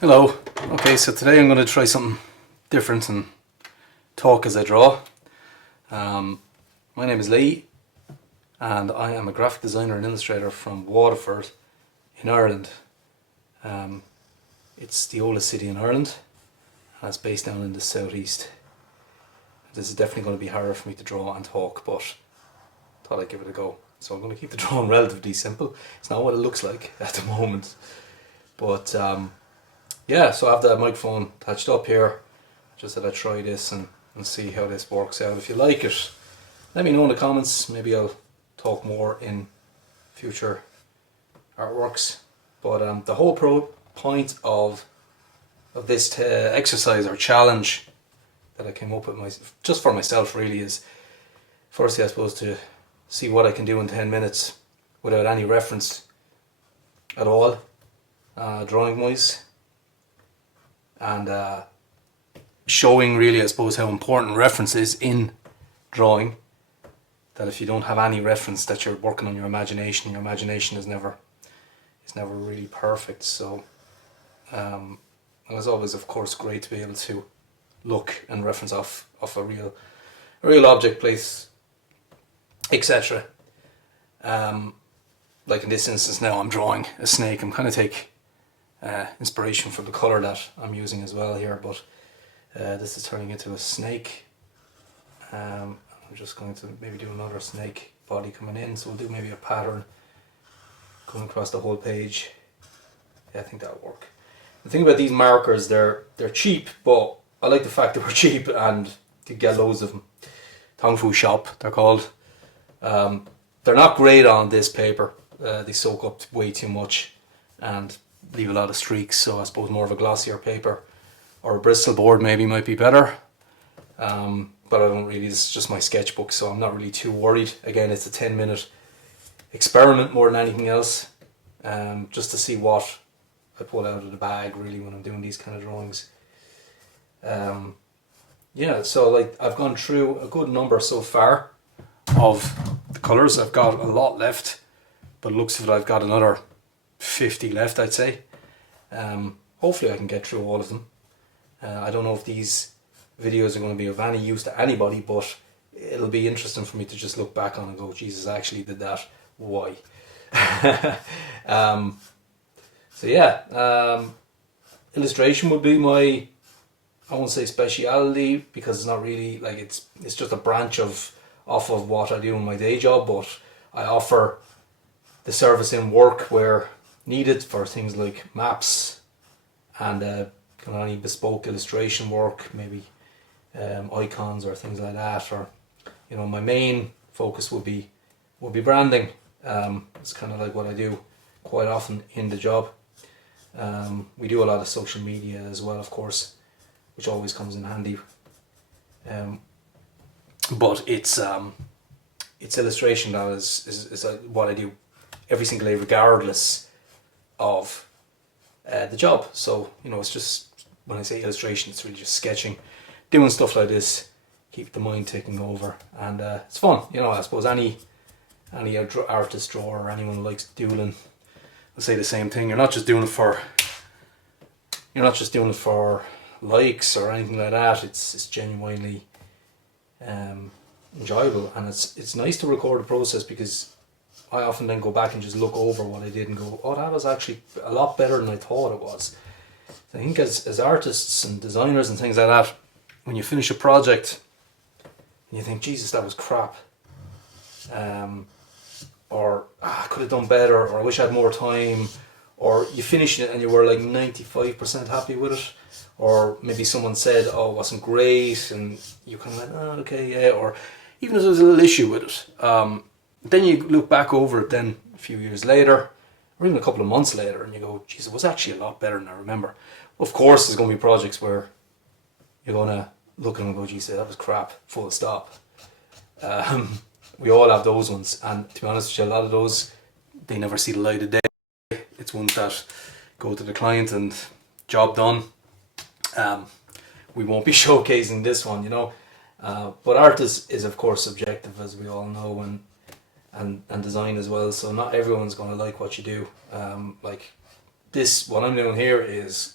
Hello. Okay, so today I'm going to try something different and talk as I draw. My name is Lee and I am a graphic designer and illustrator from Waterford in Ireland. It's the oldest city in Ireland and it's based down in the southeast. This is definitely going to be harder for me to draw and talk, but I thought I'd give it a go. So I'm going to keep the drawing relatively simple. It's not what it looks like at the moment, but yeah, so I have the microphone attached up here. Just that I try this and see how this works out. If you like it, let me know in the comments. Maybe I'll talk more in future artworks. But the whole point of this exercise or challenge that I came up with just for myself really is, firstly I suppose, to see what I can do in 10 minutes without any reference at all, drawing wise. And showing really, I suppose, how important reference is in drawing. That if you don't have any reference, that you're working on your imagination. Your imagination is never really perfect. So, and it's always, of course, great to be able to look and reference off a real object, place, etc. Like in this instance now, I'm drawing a snake. I'm kind of taking inspiration from the colour that I'm using as well here, but this is turning into a snake. I'm just going to maybe do another snake body coming in, so we'll do maybe a pattern going across the whole page. Yeah, I think that'll work. The thing about these markers, they're cheap, but I like the fact that we're cheap and you get loads of them. Tongfushop, they're called. They're not great on this paper. They soak up way too much and leave a lot of streaks, so I suppose more of a glossier paper or a Bristol board maybe might be better. But I don't really, this is just my sketchbook, so I'm not really too worried. Again, it's a 10-minute experiment more than anything else, just to see what I pull out of the bag really when I'm doing these kind of drawings. Yeah, so like I've gone through a good number so far of the colours. I've got a lot left, but looks of it I've got another 50 left, I'd say. Hopefully I can get through all of them. I don't know if these videos are going to be of any use to anybody, but it'll be interesting for me to just look back on and go, Jesus, I actually did that. Why? So yeah, illustration would be my, I won't say speciality, because it's not really, like it's just a branch off of what I do in my day job, but I offer the service in work where needed for things like maps and kind of any bespoke illustration work, maybe icons or things like that. Or, you know, my main focus would be branding. It's kind of like what I do quite often in the job. We do a lot of social media as well, of course, which always comes in handy. But it's illustration that is what I do every single day, regardless of the job. So, you know, it's just, when I say illustration, it's really just sketching, doing stuff like this, keep the mind ticking over, and it's fun. You know, I suppose any artist, drawer, or anyone who likes doodling will say the same thing. You're not just doing it for likes or anything like that. It's genuinely enjoyable, and it's nice to record the process, because I often then go back and just look over what I did and go, oh, that was actually a lot better than I thought it was. I think as artists and designers and things like that, when you finish a project and you think, Jesus, that was crap, or I could have done better, or I wish I had more time, or you finished it and you were like 95% happy with it, or maybe someone said, oh, it wasn't great, and you kind of went, oh, okay, yeah, or even if there was a little issue with it. Then you look back over it then a few years later, or even a couple of months later, and you go, geez, it was actually a lot better than I remember. Of course, there's going to be projects where you're going to look and go, geez, that was crap, full stop. We all have those ones, and to be honest with you, a lot of those, they never see the light of day. It's ones that go to the client and job done. We won't be showcasing this one, you know. But art is of course subjective, as we all know, and design as well, so not everyone's going to like what you do. Like this, what I'm doing here is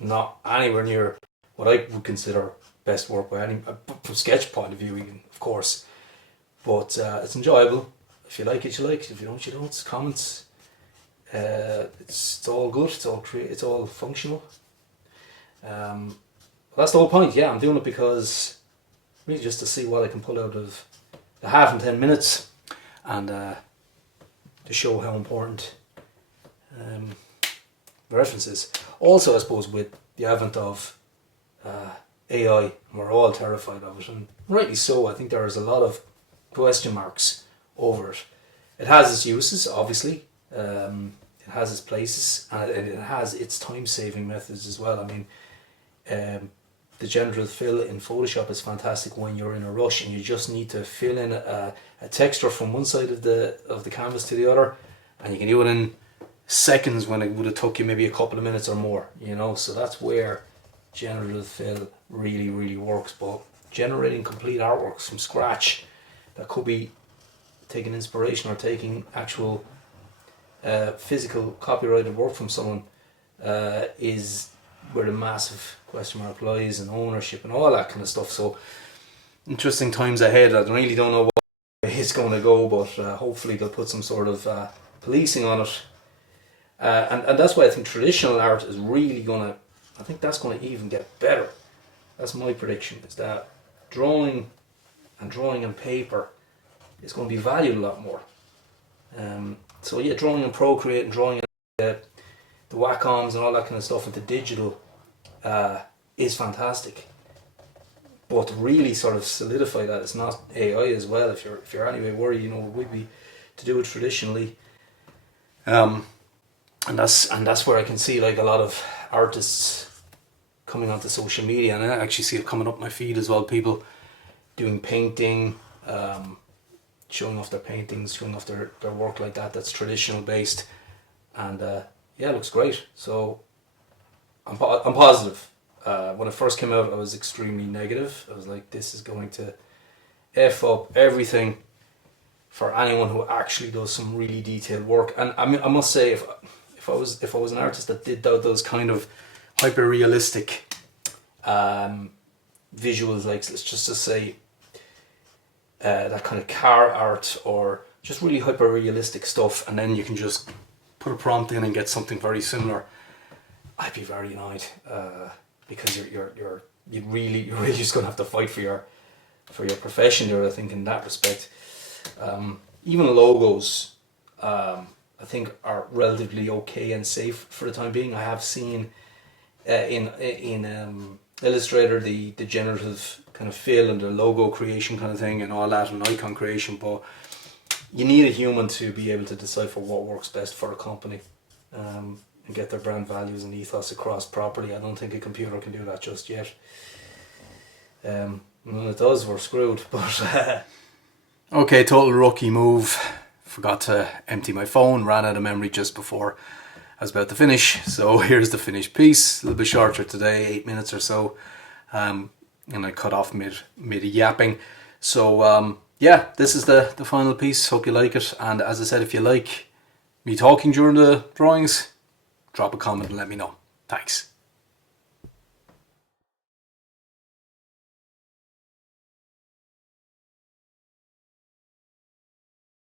not anywhere near what I would consider best work by any, from sketch point of view even, of course. But it's enjoyable. If you like it, you like it. If you don't, you don't. It's comments. It's all good. It's all functional. That's the whole point. Yeah, I'm doing it because really just to see what I can pull out of the half and 10 minutes, and to show how important reference is. Also, I suppose with the advent of AI, we're all terrified of it, and rightly so. I think there is a lot of question marks over it. It has its uses, obviously. It has its places, and it has its time-saving methods as well. I mean, the generative fill in Photoshop is fantastic when you're in a rush and you just need to fill in a texture from one side of the canvas to the other, and you can do it in seconds when it would have took you maybe a couple of minutes or more, you know. So that's where generative fill really works. But generating complete artworks from scratch, that could be taking inspiration or taking actual physical copyrighted work from someone, is where the massive question mark lies, and ownership and all that kind of stuff. So interesting times ahead. I really don't know what it's going to go, but hopefully they'll put some sort of policing on it, and that's why I think traditional art is really going to, I think that's going to even get better. That's my prediction, is that drawing on paper is going to be valued a lot more. So yeah, drawing in Procreate and drawing in the Wacom and all that kind of stuff into digital is fantastic. But to really sort of solidify that it's not AI as well, if you're anyway worried, you know, it would be to do it traditionally. And that's where I can see like a lot of artists coming onto social media, and I actually see it coming up my feed as well. People doing painting, showing off their paintings, showing off their work like that. That's traditional based, and yeah, it looks great. So I'm positive. When it first came out, I was extremely negative. I was like, this is going to F up everything for anyone who actually does some really detailed work. And I mean, I must say, if I was an artist that did those kind of hyper realistic visuals, like let's just say that kind of car art, or just really hyper realistic stuff, and then you can just put a prompt in and get something very similar, I'd be very annoyed, because you're really just gonna have to fight for your profession there, I think, in that respect. Even logos, I think, are relatively okay and safe for the time being. I have seen in Illustrator the generative kind of fill and the logo creation kind of thing and all that, and icon creation, but you need a human to be able to decipher what works best for a company, and get their brand values and ethos across properly. I don't think a computer can do that just yet. When it does, we're screwed. But okay, total rookie move. Forgot to empty my phone, ran out of memory just before I was about to finish. So here's the finished piece. A little bit shorter today, 8 minutes or so. And I cut off mid yapping. So yeah, this is the final piece. Hope you like it. And as I said, if you like me talking during the drawings, drop a comment and let me know. Thanks.